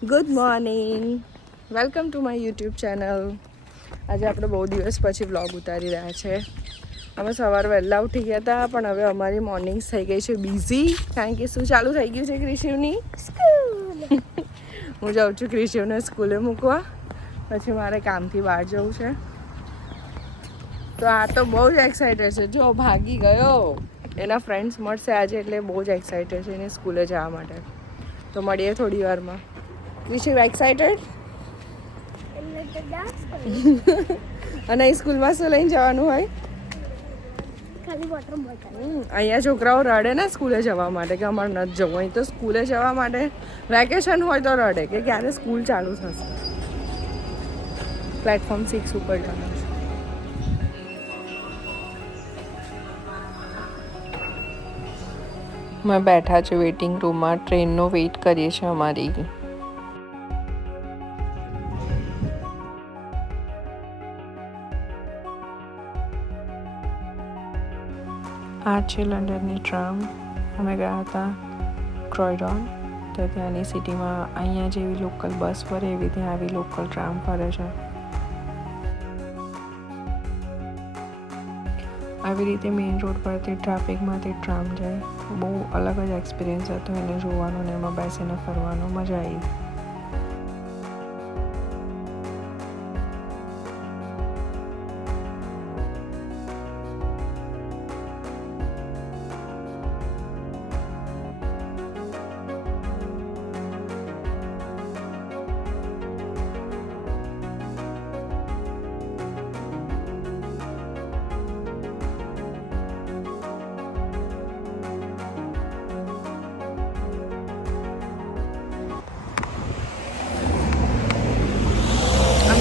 Good morning, welcome to my YouTube channel. આજે આપણે બહુ દિવસ પછી વ્લોગ ઉતારી રહ્યા છે. અમે સવારે વહેલા ઉઠી ગયા હતા, પણ હવે અમારી મોર્નિંગ્સ થઈ ગઈ છે બિઝી, કારણ કે શું ચાલુ થઈ ગયું છે ક્રિશિવની સ્કૂલ. હું જાઉં છું ક્રિશિવને સ્કૂલે મૂકવા, પછી મારે કામથી બહાર જવું છે. તો આ તો બહુ જ એક્સાઇટેડ છે. જો ભાગી ગયો, એના ફ્રેન્ડ્સ મળશે આજે, એટલે બહુ જ એક્સાઇટેડ છે એને સ્કૂલે જવા માટે. તો મળીએ થોડી વારમાં. ક્રિશિવ એક્સાઇટેડ? અને સ્કૂલમાં શું લઈને જવાનું હોય? અહીંયા છોકરાઓ રડે ને સ્કૂલે જવા માટે, કે અમારે નથી જવું. અહીં તો સ્કૂલે જવા માટે વેકેશન હોય તો રડે કે ક્યારે સ્કૂલ ચાલુ થશે. પ્લેટફોર્મ 6 ઉપર જવાનું છે. મેં બેઠા છે વેઇટિંગ રૂમમાં, ટ્રેનનો વેઇટ કરીએ છીએ અમારી. આ છે લંડનની ટ્રામ. અમે ગયા હતા ક્રોયડોન, તો ત્યાંની સિટીમાં અહીંયા જેવી લોકલ બસ ફરે એવી ત્યાં આવી લોકલ ટ્રામ ફરે છે. આવી રીતે મેઇન રોડ પરથી ટ્રાફિકમાંથી ટ્રામ જાય. બહુ અલગ જ એક્સપિરિયન્સ હતો એને જોવાનો ને એમાં બેસીને ફરવાનો. મજા આવી.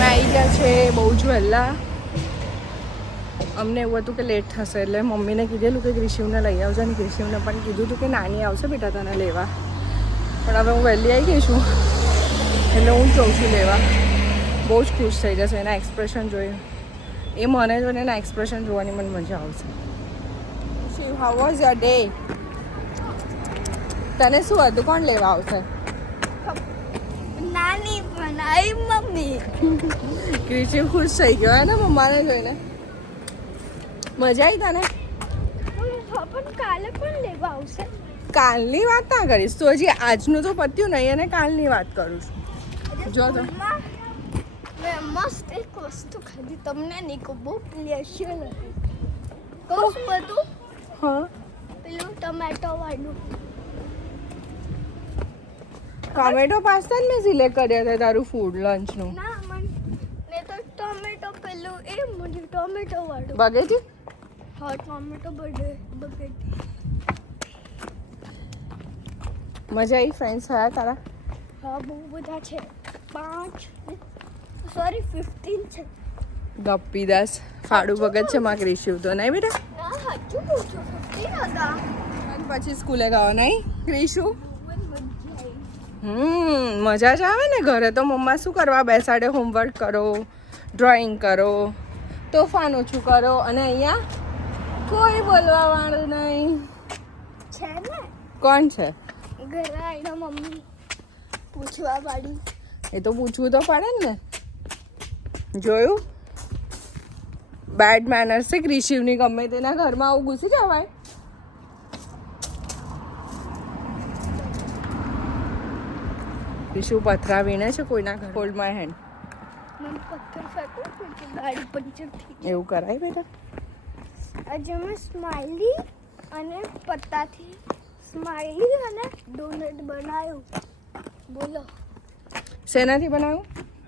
આવી ગયા છે બહુ જ વહેલા. અમને એવું હતું કે લેટ થશે, એટલે મમ્મીને કીધેલું કે ક્રિશિવને લઈ આવજો, અને ક્રિશિવને પણ કીધું હતું કે નાની આવશે બેટા તને લેવા. પણ હવે હું વહેલી આવી ગઈ છું, એટલે હું જઉં છું લેવા. બહુ જ ખુશ થઈ જશે એના એક્સપ્રેશન જોઈ. એ મને જોઈને એના એક્સપ્રેશન જોવાની મને મજા આવશે. Shiv, how was your day? તને શું હતું? કોણ લેવા આવશે? નાની પણ આઈ મમ્મી. ક્રિશિવ ખુશ થઈ ગયો હે ને મમ્માને જોઈને. મજા આવી તને? પણ કાલે પણ લેવા આવશે. કાલની વાત ના કરીશ તો, હજી આજનું તો પત્યું નહીં, અને કાલની વાત કરું છું. જો તો મેં મસ્ત એક વસ્તુ ખાધી, તમને નહીં કહું, બહુ પ્લેશર હતી. કહું શું હતું? હા, પેલું ટમેટો વાળું. ટમેટો પાસ્તા જ મેં સિલેક્ટ કર્યા હતા તારું ફૂડ લંચનું. ના મને તો ટમેટો પેલું એ મને ટમેટો વાળું. બગેટી? હા, ટમેટો બગેટી. મજા આવી? ફ્રેન્ડ્સ થયા તારા? હા, બહુ બધા છે. 15 છે. ગપ્પી દાસ ફાડું ભગત છે માં ક્રિશિવ તો નહીં બેટા? ના, સાચું કહું છું, 15 હતા. અને પછી સ્કૂલે ગયો નહીં ક્રિશુ? મજા જ આવે ને. ઘરે તો મમ્મા શું કરવા બેસાડે? હોમવર્ક કરો, ડ્રોઈંગ કરો, તોફાન ઓછું કરો, અને અહીંયા કોઈ બોલવા વાળું નહીં છે ને. કોણ છે ઘરે આવીને મમ્મી પૂછવા પાડી. એ તો પૂછવું તો પડે ને. જોયું? બેડ મેનર્સ છે ક્રિશિવની. ગમે તેના ઘરમાં આવું ઘૂસી જવાય? ક્રિશિવ પથરા વીણે છે કોઈના ઘર. Hold my hand. મને પથ્થર ફેંકો પછી ગાડી પંચર થઈ ગઈ. એવું કરાય બેટા? આજે મેં સ્માઈલી અને પત્તાથી સ્માઈલી અને ડોનટ બનાવ્યું. બોલો. શેનાથી બનાવ્યું?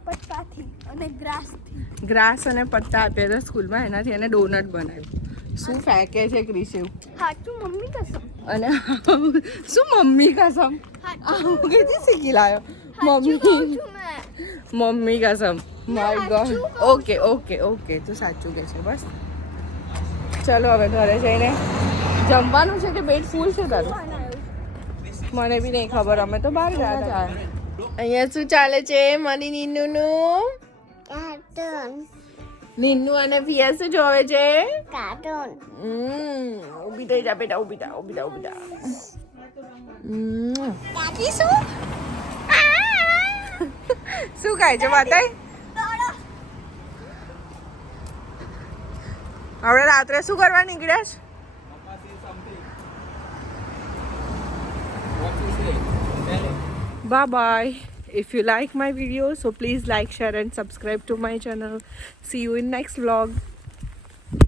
પત્તાથી અને ગ્રાસથી. ગ્રાસ અને પત્તા આપ્યા હતા સ્કૂલમાં, એનાથી એને ડોનટ બનાવ્યું. શું ફેંકે છે ક્રિશિવ? સાચું મમ્મી કસમ. અને શું મમ્મી કસમ? આવું કઈથી શીખી લાયો? મમ્મી કસમ. My god. Okay okay okay, તું સાચું કહે છે. બસ ચલો હવે ઘરે જઈને જમવાનું છે કે પેટ ફૂલ છે તારું? મને બી નહીં ખબર, અમે તો બહાર ગયા હતા. અહીંયા શું ચાલે છે મારી નીનુનું? કાર્ટૂન. નીનુ અને પિયા શું જોવે છે? કાર્ટૂન. ઊભી થઈ જા બેટા, ઊભી થા, ઊભી થા, ઊભી થા. કાકી શું? શું ખાય છે બતાય? હવે રાત્રે શું કરવા નીકળ્યા છે? Bye bye. If you like my video, so please like, share and subscribe to my channel. See you in next vlog.